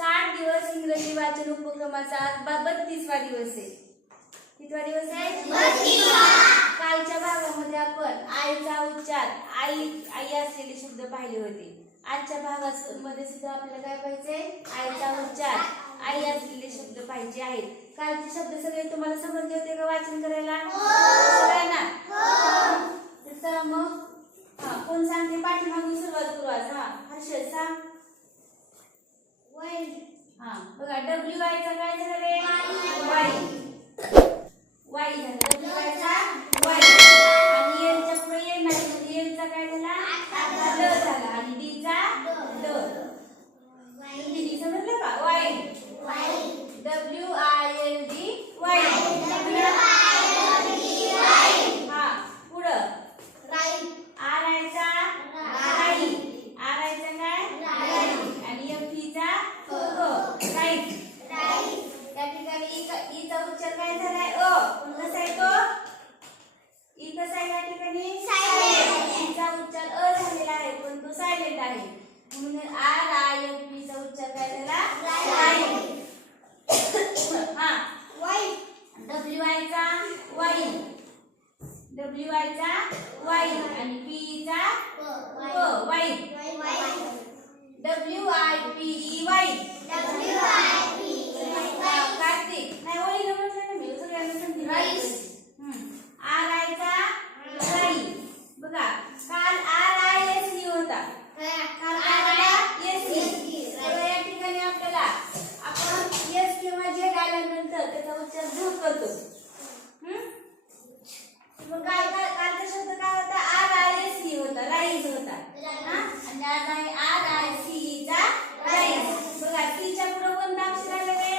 साठ दिवस इंग्रजी वाचन उपक्रमाचा आज बत्तीसवा दिवस आहे. कितवा दिवस आहे? कालच्या भागामध्ये आपण आईचा उच्चार आई आई असलेले शब्द पाहिले होते. आजच्या भागामध्ये सुद्धा आपल्याला काय पाहिजे? आईचा उच्चार आई असलेले शब्द पाहिजे आहेत. कालचे शब्द सगळे तुम्हाला समजले होते का वाचन करायला? सगळ्यांना तर चला मग हा कोण सांगते पाठीमागून सुरुवात करू आज हा हर्षद सांग हा बघा डब्ल्यू आय चा काय झालं रे? वाई वाई झालं डब्ल्यू आय चा वाई आणि एल च्या पुढे एल नाही म्हणजे एल चा काय झाला ड झाला आणि डी चा ड डी समजलं का Y W I L D Y हा पुढं आर आय चा राई आर आय चा काय राई आणि एफ ई चा क राईट त्या ठिकाणी ई चा ई चा उच्चार काय झालाय अ पण कसा आहे तो ई कसा आहे या ठिकाणी ई चा उच्चार अ झालेला आहे पण तो सायलेंट आहे. म्हणून आर आय एफ ई चा उच्चार काय झाला राईट हा डब्ल्यू आय चा वाई. डब्ल्यू आय चा वाई. आणि पी चा क Y. W I P E Y. Kartik. नाही ओळीनं म्हटलं ना मी सगळ्यांना. हम्म. आर आय चा राई बघा काल आर आय एस ई होता काल आर आय एस ई तर या ठिकाणी आपल्याला आपण एस किंवा जे आल्यानंतर त्याचा उच्चार दूर करतो हम्म? मग काय काय कालचा शब्द काय होता आर आय एस ई होता राईज होता हा? आणि आज आहे आर आय सी ई चा राईज बघा सी च्या पुढे कोणता अक्षर आलं रे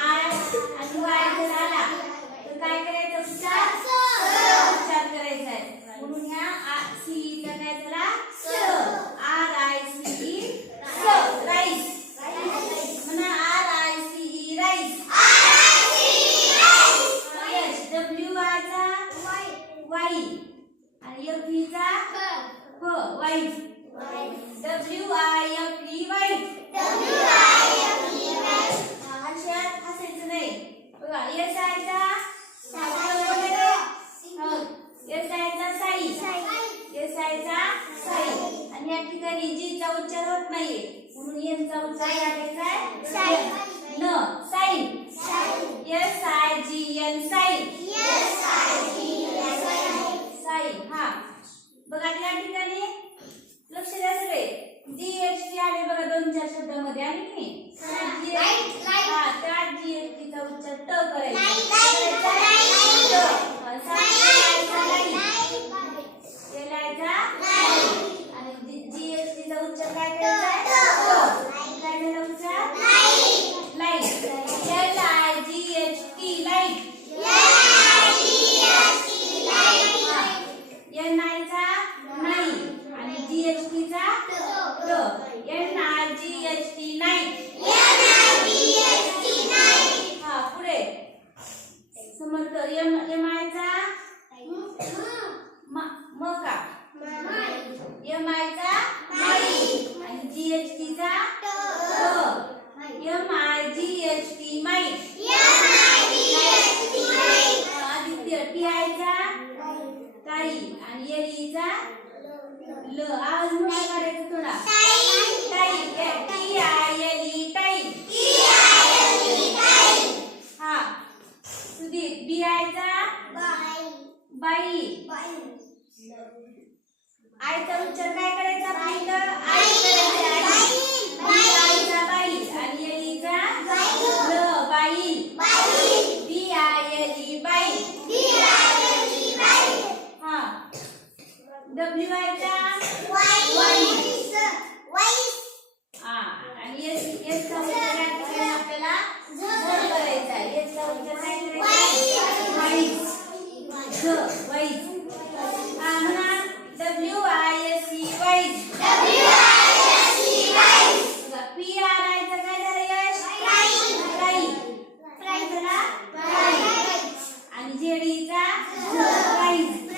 आय आणि वाय जर आला तर काय करायचं उच्चार उच्चार करायचा आहे म्हणून ह्या सी चा काय झाला स आर आय सी ई स राईस म्हणा R I C E rice yes W I चा वाई आणि एफ ई चा फ वाईट डब्ल्यू आय एफ ई वाईट हर्षात हसायचं नाही. बघा एस आय चा एस आय चा साई. एस आय चा साई. आणि या ठिकाणी जी चा उच्चार होत नाहीये. म्हणून एन चा उच्चार करायचा आहे. न. Sign S I G N sign Sai हा बघा त्या ठिकाणी लक्ष द्या सगळे जी एच टी आले बघा दोन चार शब्दामध्ये आले की नाही? G- हा त्या जी एच टी चा उच्चार ट करायचा ट. हा, साईचा लाई. केलायचा आणि जी एच टी चा उच्चार काय करायचा ट. काय झाला उच्चार light L I G H T light N I चा नाही आणि जी एच टी चा ट N I G H T नाही हा पुढे समर्थ एम एम आय चा म म का? एम आणि M I G H T माई. आदित्य टी आय चा ताई. आणि एल ई चा ल आवाज मोठा काढायचा थोडा ताई टी आय एल ई ताई हा सुदीप बी आय चा बाई. आईचा उच्चार काय करायचा बाई. आई करायचा बाई आणि एल ल बाई. बी आय एल ई बाई. हा. डब्ल्यू आयचा दिला सरप्राईज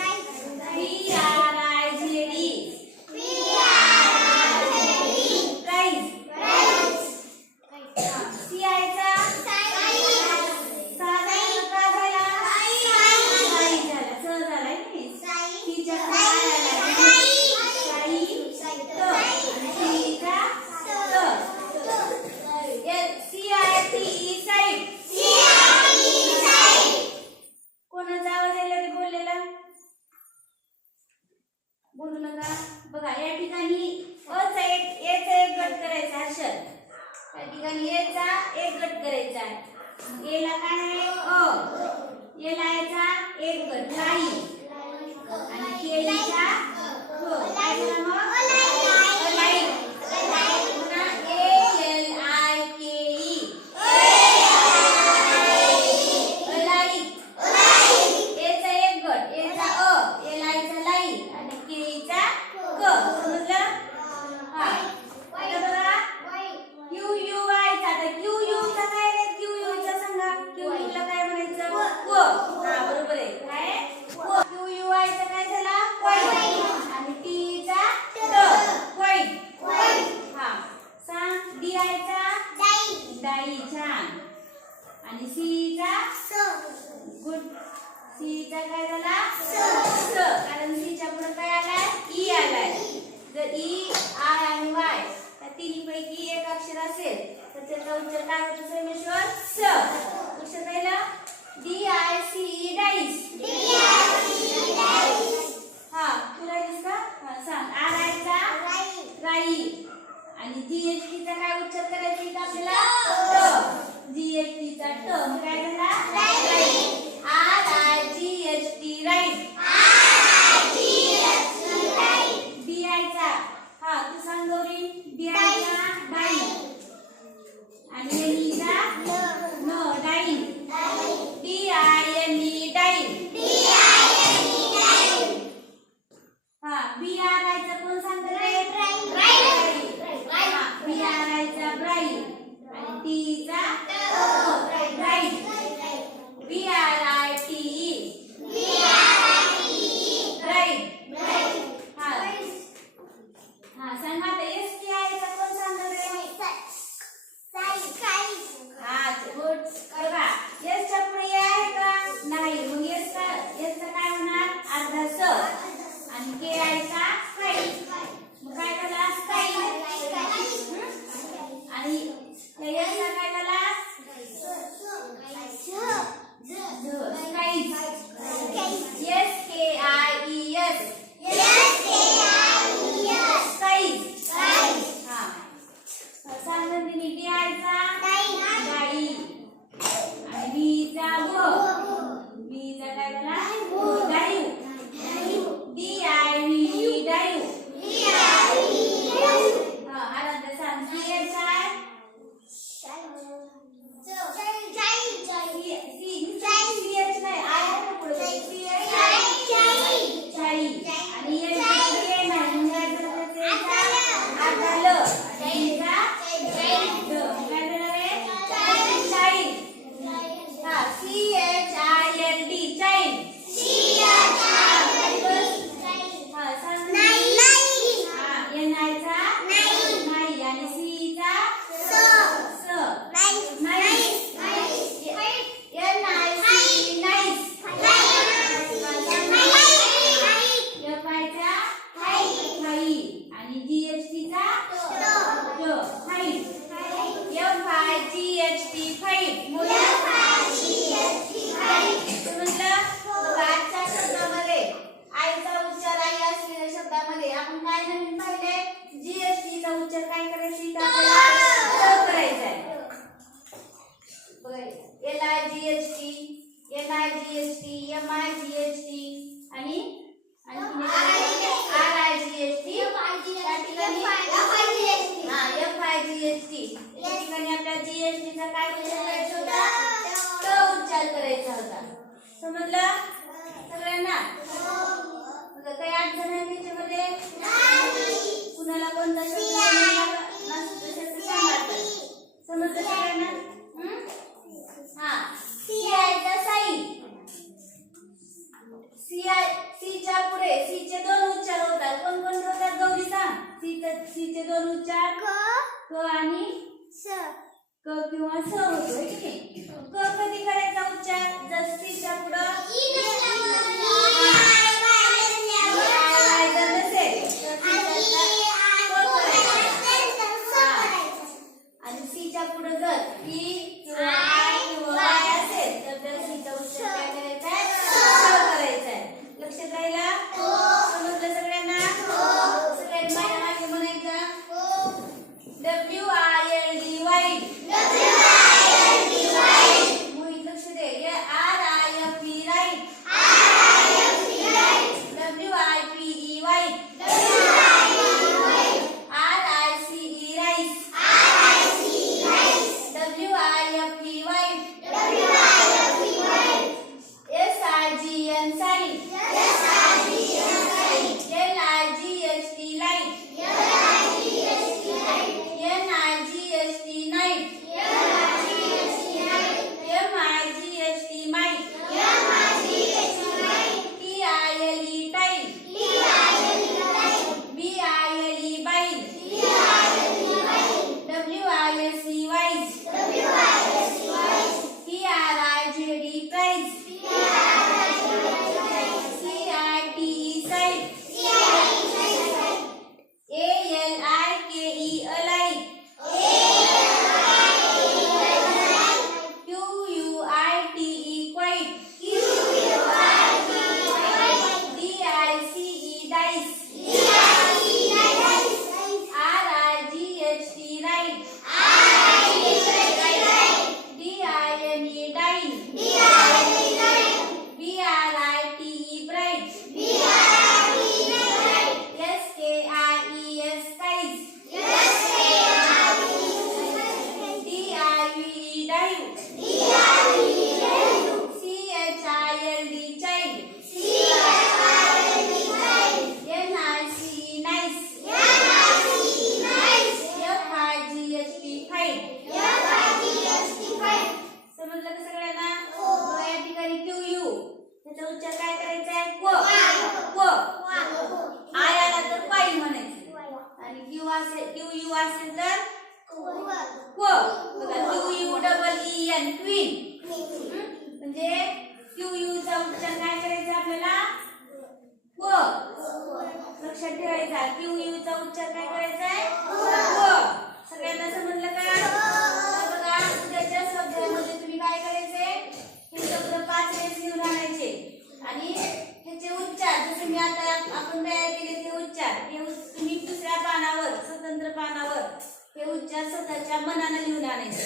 करायचा असेल तर त्याचा उच्चार काय होतो सोमेश्वर? स. लक्षात राहिलं? D I C E dice हा तुला राहिलीस का? हा सांग. आर आय चा राई. आणि जी चा काय उच्चार करायचा इथं आपल्याला? ट. जी चा ट. काय झाला? R S T M I G S T आणि क्व लक्षात ठेवायचा. क्यू यू चा उच्चार काय करायचा आहे? क्व सगळ्यांना समजलं का? तर बघा उद्याच्या स्वाध्यायामध्ये तुम्ही काय करायचे? हे शब्द पाच वेळेस लिहून आणायचे. आणि ह्याचे उच्चार जसे मी आता आपण तयार केले ते उच्चार हे तुम्ही दुसऱ्या पानावर स्वतंत्र पानावर हे उच्चार स्वतःच्या मनानं लिहून आणायचे.